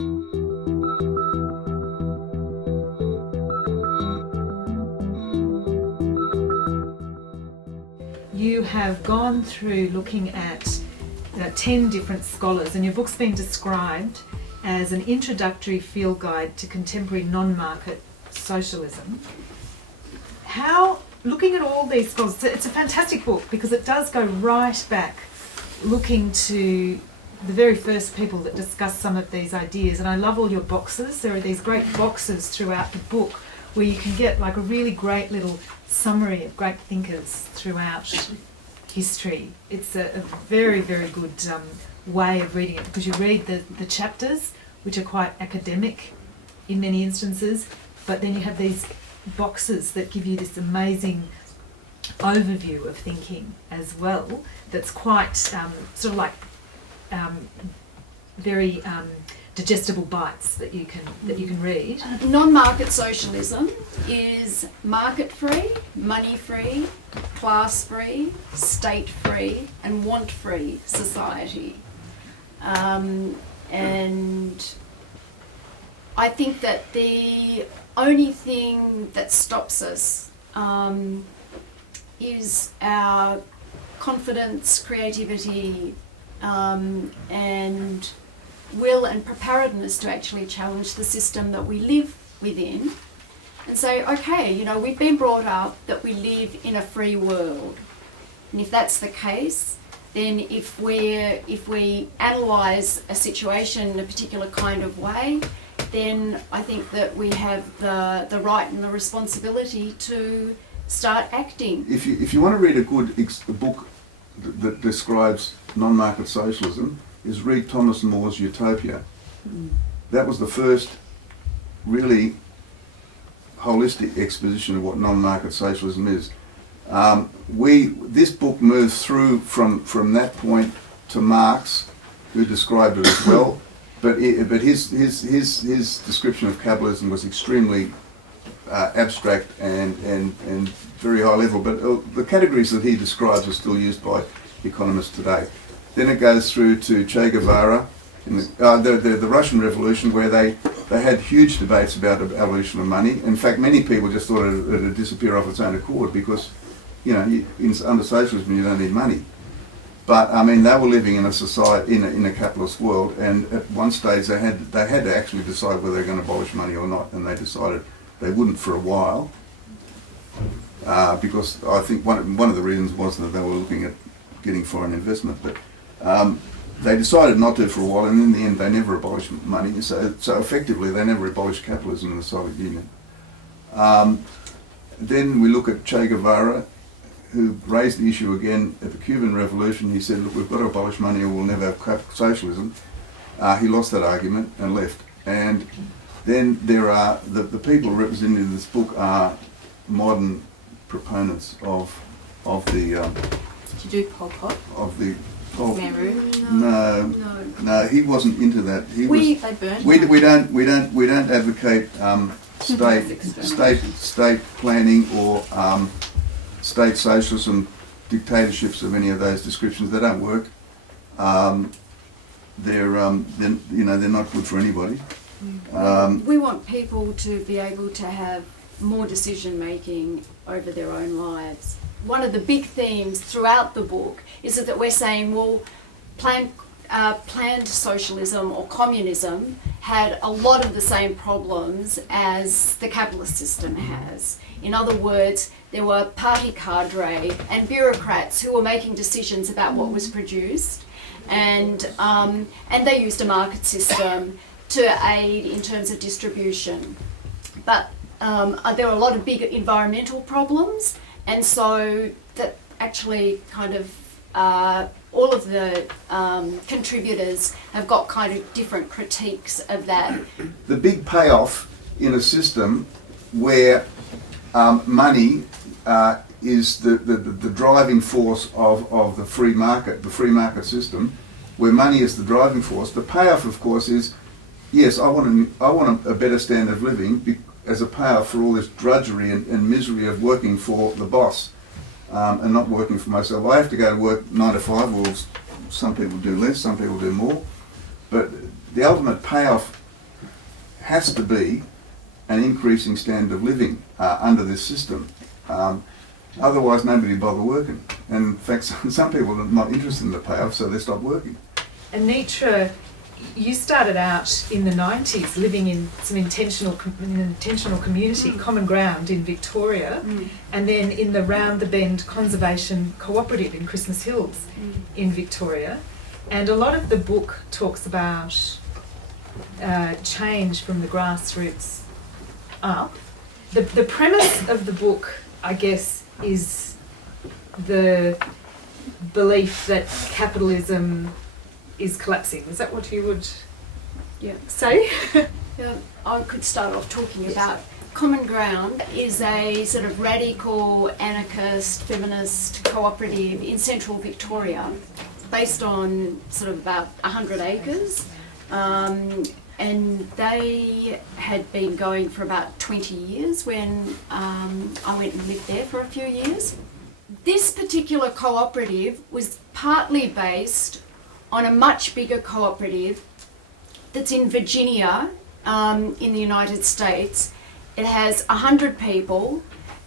You have gone through looking at 10 different scholars, and your book's been described as an introductory field guide to contemporary non-market socialism. How, looking at all these scholars, it's a fantastic book because it does go right back looking to the very first people that discuss some of these ideas, and I love all your boxes. There are these great boxes throughout the book where you can get like a really great little summary of great thinkers throughout history. It's a very, very good way of reading it because you read the chapters, which are quite academic in many instances, but then you have these boxes that give you this amazing overview of thinking as well that's quite sort of like very digestible bites that you can read. Non-market socialism is market-free, money-free, class-free, state-free, and want-free society. And I think that the only thing that stops us is our confidence, creativity, and will and preparedness to actually challenge the system that we live within and say, okay, you know, we've been brought up that we live in a free world. And if that's the case, then if we analyse a situation in a particular kind of way, then I think that we have the right and the responsibility to start acting. If you want to read a good book that describes non-market socialism, is read Thomas More's Utopia. That was the first really holistic exposition of what non-market socialism is. This book moves through from that point to Marx, who described it as well, but his description of capitalism was extremely abstract and very high level, but the categories that he describes are still used by economists today. Then it goes through to Che Guevara, in the Russian Revolution, where they had huge debates about the abolition of money. In fact, many people just thought it would disappear off its own accord because, you know, under socialism you don't need money. But I mean, they were living in a society, in a capitalist world, and at one stage they had to actually decide whether they were going to abolish money or not, and they decided they wouldn't for a while, because I think one of the reasons was that they were looking at getting foreign investment, but they decided not to for a while, and in the end they never abolished money, so effectively they never abolished capitalism in the Soviet Union. Then we look at Che Guevara, who raised the issue again at the Cuban Revolution. He said, look, we've got to abolish money or we'll never have socialism. He lost that argument and left. And then there are, the people represented in this book are modern proponents of the... Did you do Pol Pot? Of the... No, he wasn't into that. We don't advocate state planning or state socialism, dictatorships of any of those descriptions. They don't work. They're not good for anybody. We want people to be able to have more decision making over their own lives. One of the big themes throughout the book is that we're saying, well, planned socialism or communism had a lot of the same problems as the capitalist system has. In other words, there were party cadre and bureaucrats who were making decisions about what was produced, and they used a market system to aid in terms of distribution. But there are a lot of big environmental problems, and so that actually kind of all of the contributors have got kind of different critiques of that. The big payoff in a system where money is the driving force of the free market system, where money is the driving force, the payoff, of course, is, yes, I want a better standard of living as a payoff for all this drudgery and misery of working for the boss and not working for myself. I have to go to work 9 to 5, or some people do less, some people do more. But the ultimate payoff has to be an increasing standard of living under this system. Otherwise, nobody will bother working. And in fact, some people are not interested in the payoff, so they stop working. Anitra, you started out in the 90s living in some intentional community, Common Ground in Victoria, and then in the Round the Bend Conservation Cooperative in Christmas Hills in Victoria. And a lot of the book talks about change from the grassroots up. The premise of the book, I guess, is the belief that capitalism is collapsing. Is that what you would say? Yeah, I could start off talking about Common Ground is a sort of radical, anarchist, feminist cooperative in central Victoria based on sort of about 100 acres. And they had been going for about 20 years when I went and lived there for a few years. This particular cooperative was partly based on a much bigger cooperative that's in Virginia, in the United States. It has 100 people,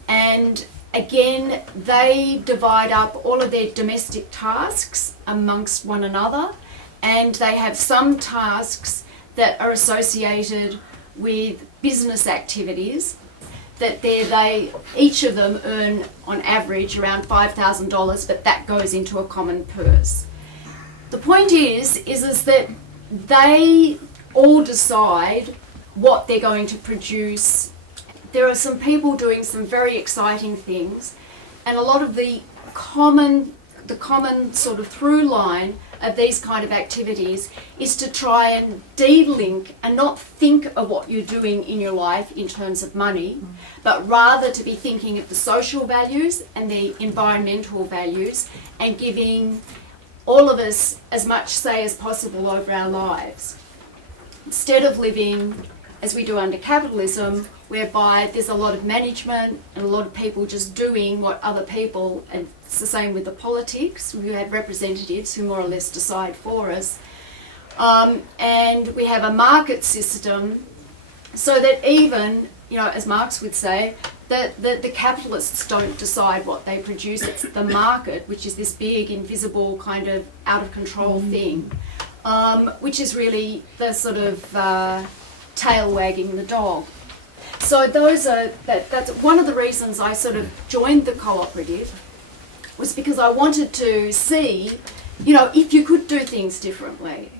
and again, they divide up all of their domestic tasks amongst one another, and they have some tasks that are associated with business activities that they each of them earn on average around $5,000, but that goes into a common purse. The point is that they all decide what they're going to produce. There are some people doing some very exciting things, and a lot of the common sort of through line of these kind of activities is to try and de-link and not think of what you're doing in your life in terms of money, but rather to be thinking of the social values and the environmental values and giving all of us as much say as possible over our lives. Instead of living as we do under capitalism, whereby there's a lot of management and a lot of people just doing what other people, and it's the same with the politics, we have representatives who more or less decide for us, and we have a market system so that even, as Marx would say, that the capitalists don't decide what they produce, it's the market, which is this big, invisible, kind of out of control thing, which is really the sort of tail wagging the dog. So that's one of the reasons I sort of joined the cooperative, was because I wanted to see, if you could do things differently.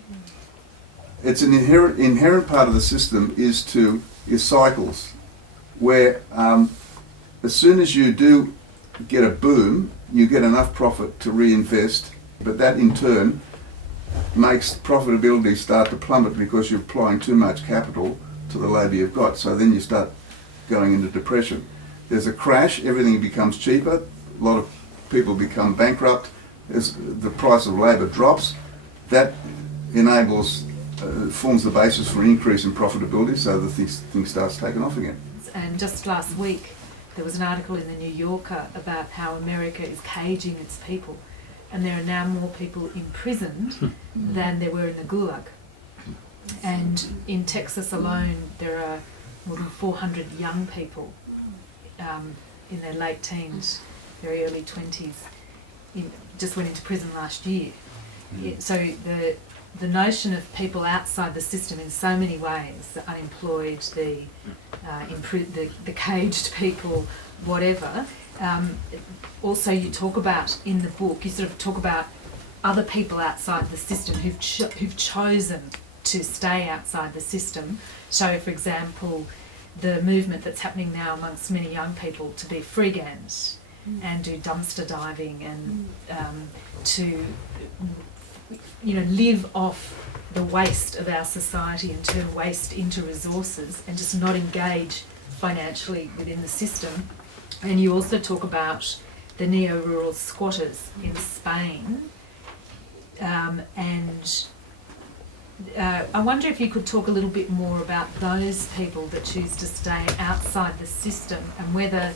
It's an inherent part of the system is cycles, where as soon as you do get a boom, you get enough profit to reinvest, but that in turn makes profitability start to plummet because you're applying too much capital to the labour you've got. So then you start going into depression. There's a crash, everything becomes cheaper, a lot of people become bankrupt, as the price of labour drops. That enables, forms the basis for an increase in profitability, so the thing starts taking off again. And just last week there was an article in the New Yorker about how America is caging its people, and there are now more people imprisoned than there were in the Gulag. And in Texas alone, there are more than 400 young people in their late teens, very early 20s, just went into prison last year. So the notion of people outside the system in so many ways, the unemployed, the caged people, whatever. Also, you talk about in the book, you sort of talk about other people outside the system who've chosen to stay outside the system. So, for example, the movement that's happening now amongst many young people to be freegans and do dumpster diving and to live off the waste of our society and turn waste into resources and just not engage financially within the system. And you also talk about the neo-rural squatters in Spain, and I wonder if you could talk a little bit more about those people that choose to stay outside the system and whether,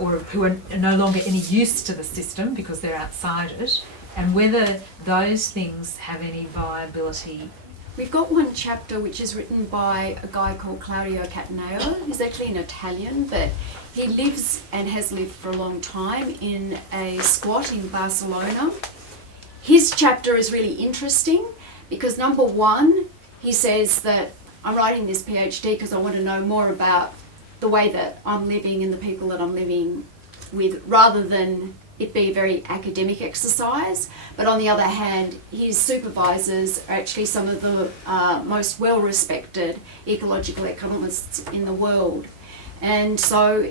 or who are no longer any use to the system because they're outside it, and whether those things have any viability We've got one chapter which is written by a guy called Claudio Cataneo. He's actually an Italian, but he lives and has lived for a long time in a squat in Barcelona. His chapter is really interesting because number one, he says that I'm writing this PhD because I want to know more about the way that I'm living and the people that I'm living with, rather than it be a very academic exercise. But on the other hand, his supervisors are actually some of the most well-respected ecological economists in the world. And so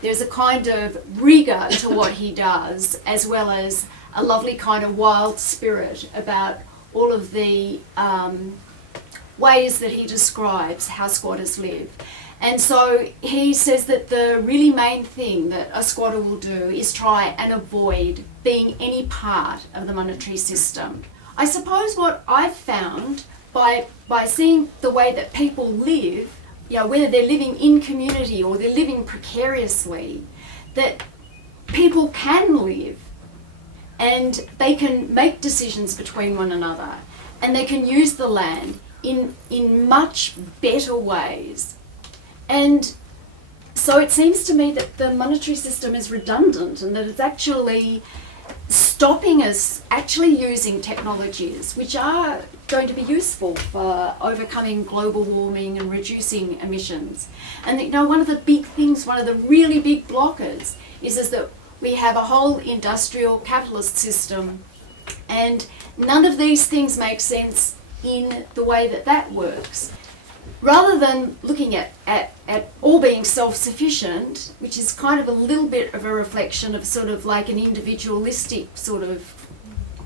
there's a kind of rigour to what he does, as well as a lovely kind of wild spirit about all of the ways that he describes how squatters live. And so he says that the really main thing that a squatter will do is try and avoid being any part of the monetary system. I suppose what I've found by seeing the way that people live, you know, whether they're living in community or they're living precariously, that people can live and they can make decisions between one another and they can use the land in much better ways. And so it seems to me that the monetary system is redundant and that it's actually stopping us actually using technologies which are going to be useful for overcoming global warming and reducing emissions. And you know, one of the big things, one of the really big blockers is that we have a whole industrial capitalist system, and none of these things make sense in the way that that works. Rather than looking at all being self-sufficient, which is kind of a little bit of a reflection of sort of like an individualistic sort of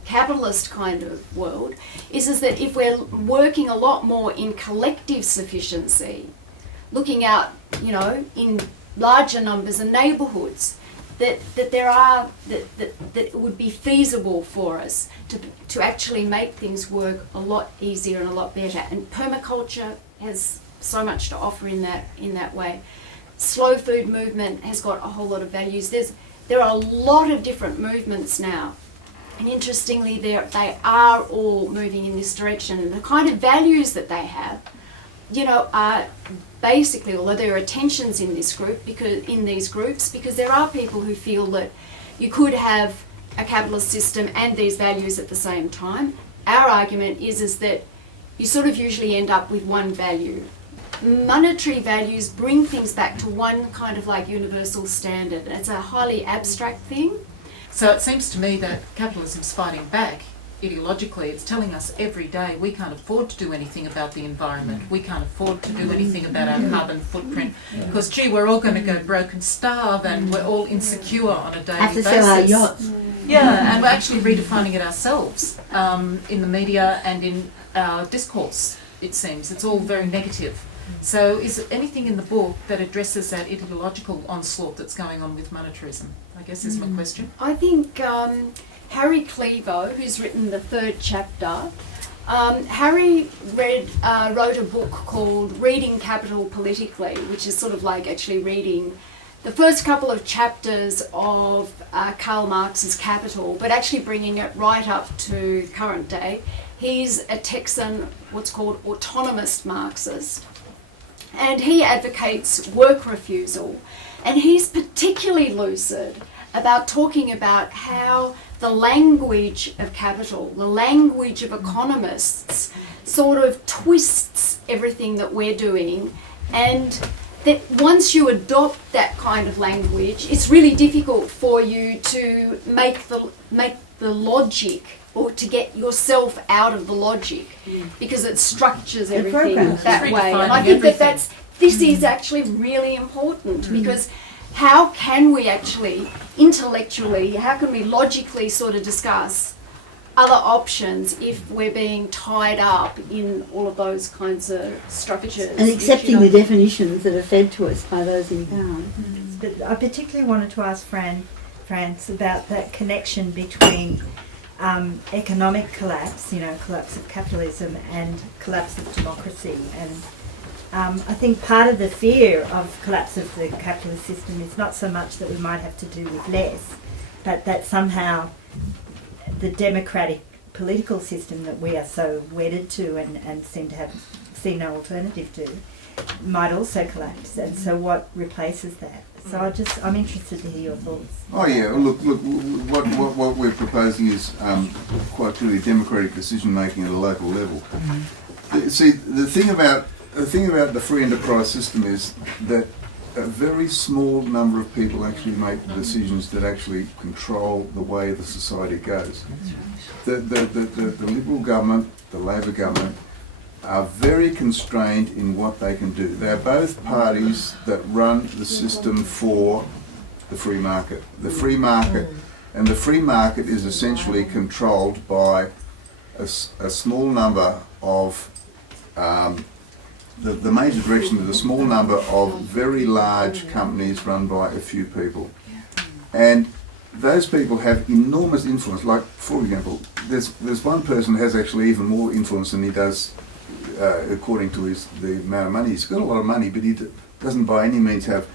capitalist kind of world, is that if we're working a lot more in collective sufficiency, looking out, you know, in larger numbers and neighbourhoods, that it would be feasible for us to actually make things work a lot easier and a lot better. And permaculture has so much to offer in that way. Slow food movement has got a whole lot of values. There are a lot of different movements now, and interestingly, they are all moving in this direction. And the kind of values that they have, you know, are basically, although there are tensions in this group, in these groups, because there are people who feel that you could have a capitalist system and these values at the same time. Our argument is that you sort of usually end up with one value. Monetary values bring things back to one kind of like universal standard. It's a highly abstract thing. So it seems to me that capitalism's fighting back ideologically. It's telling us every day we can't afford to do anything about the environment. We can't afford to do anything about our carbon footprint because, gee, we're all going to go broke and starve, and we're all insecure on a daily have to basis. sell our yachts. Yeah, and we're actually redefining it ourselves in the media and in our discourse, it seems. It's all very negative. So is there anything in the book that addresses that ideological onslaught that's going on with monetarism? I guess is my question. I think Harry Clevo, who's written the third chapter, Harry wrote a book called Reading Capital Politically, which is sort of like actually reading the first couple of chapters of Karl Marx's Capital, but actually bringing it right up to current day. He's a Texan, what's called autonomous Marxist, and he advocates work refusal. And he's particularly lucid about talking about how the language of capital, the language of economists, sort of twists everything that we're doing, and that once you adopt that kind of language, it's really difficult for you to make the logic, or to get yourself out of the logic, because it structures everything that way. And I think this is actually really important, because how can we actually intellectually, how can we logically sort of discuss other options if we're being tied up in all of those kinds of structures? And accepting the definitions that are fed to us by those in power. But I particularly wanted to ask Frans about that connection between economic collapse, collapse of capitalism, and collapse of democracy. And I think part of the fear of collapse of the capitalist system is not so much that we might have to do with less, but that somehow the democratic political system that we are so wedded to and seem to have see no alternative to might also collapse. And so what replaces that? So I'm interested to hear your thoughts. Oh yeah, look, what we're proposing is quite clearly democratic decision making at a local level. See, the thing about the free enterprise system is that a very small number of people actually make the decisions that actually control the way the society goes. The Liberal government, the Labor government, are very constrained in what they can do. They're both parties that run the system for the free market. The free market, and the free market is essentially controlled by a small number of, the major direction is a small number of very large companies run by a few people. And those people have enormous influence. Like, for example, there's one person who has actually even more influence than he does according to the amount of money. He's got a lot of money, but he doesn't by any means have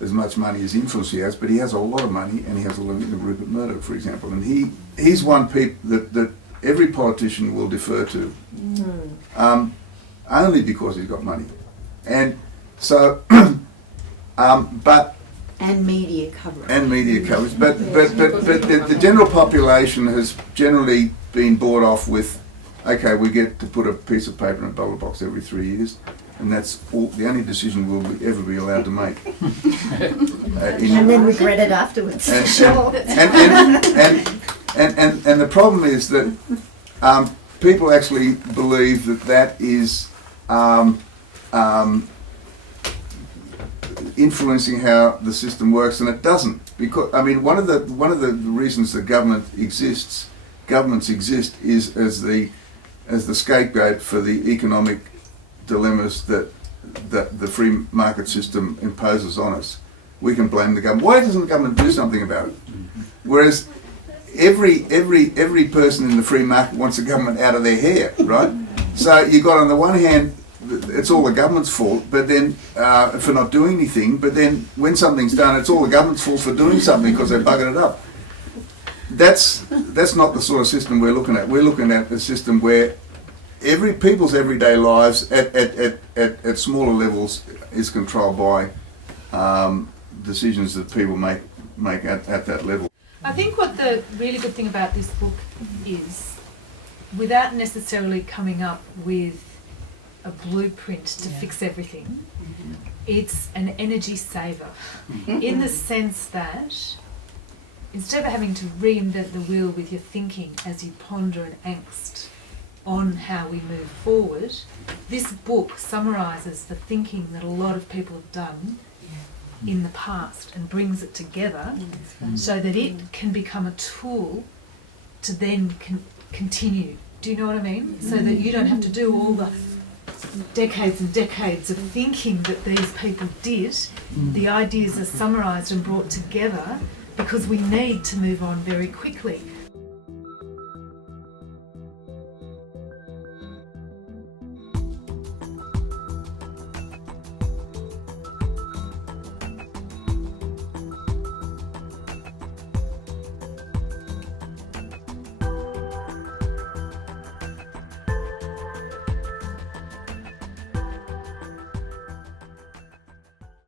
as much money as influence he has, but he has a lot of money, and he has a lot of Rupert Murdoch, for example. And he's one that every politician will defer to, only because he's got money. And so, but... And media coverage. And media coverage. But the general population has generally been bought off with, okay, we get to put a piece of paper in a ballot box every 3 years, and that's the only decision we'll ever be allowed to make. And then regret it afterwards. And the problem is that people actually believe that is influencing how the system works, and it doesn't. Because I mean, one of the reasons that governments exist is as the scapegoat for the economic dilemmas that the free market system imposes on us. We can blame the government. Why doesn't the government do something about it? Whereas every person in the free market wants the government out of their hair, right? So you got on the one hand, it's all the government's fault, but then for not doing anything. But then when something's done, it's all the government's fault for doing something because they buggered it up. That's not the sort of system we're looking at. We're looking at a system where people's everyday lives at smaller levels is controlled by decisions that people make at that level. I think what the really good thing about this book is, without necessarily coming up with a blueprint to fix everything, it's an energy saver in the sense that instead of having to reinvent the wheel with your thinking as you ponder and angst on how we move forward, this book summarises the thinking that a lot of people have done in the past and brings it together so that it can become a tool to then continue. Do you know what I mean? So that you don't have to do all the decades and decades of thinking that these people did. The ideas are summarised and brought together because we need to move on very quickly.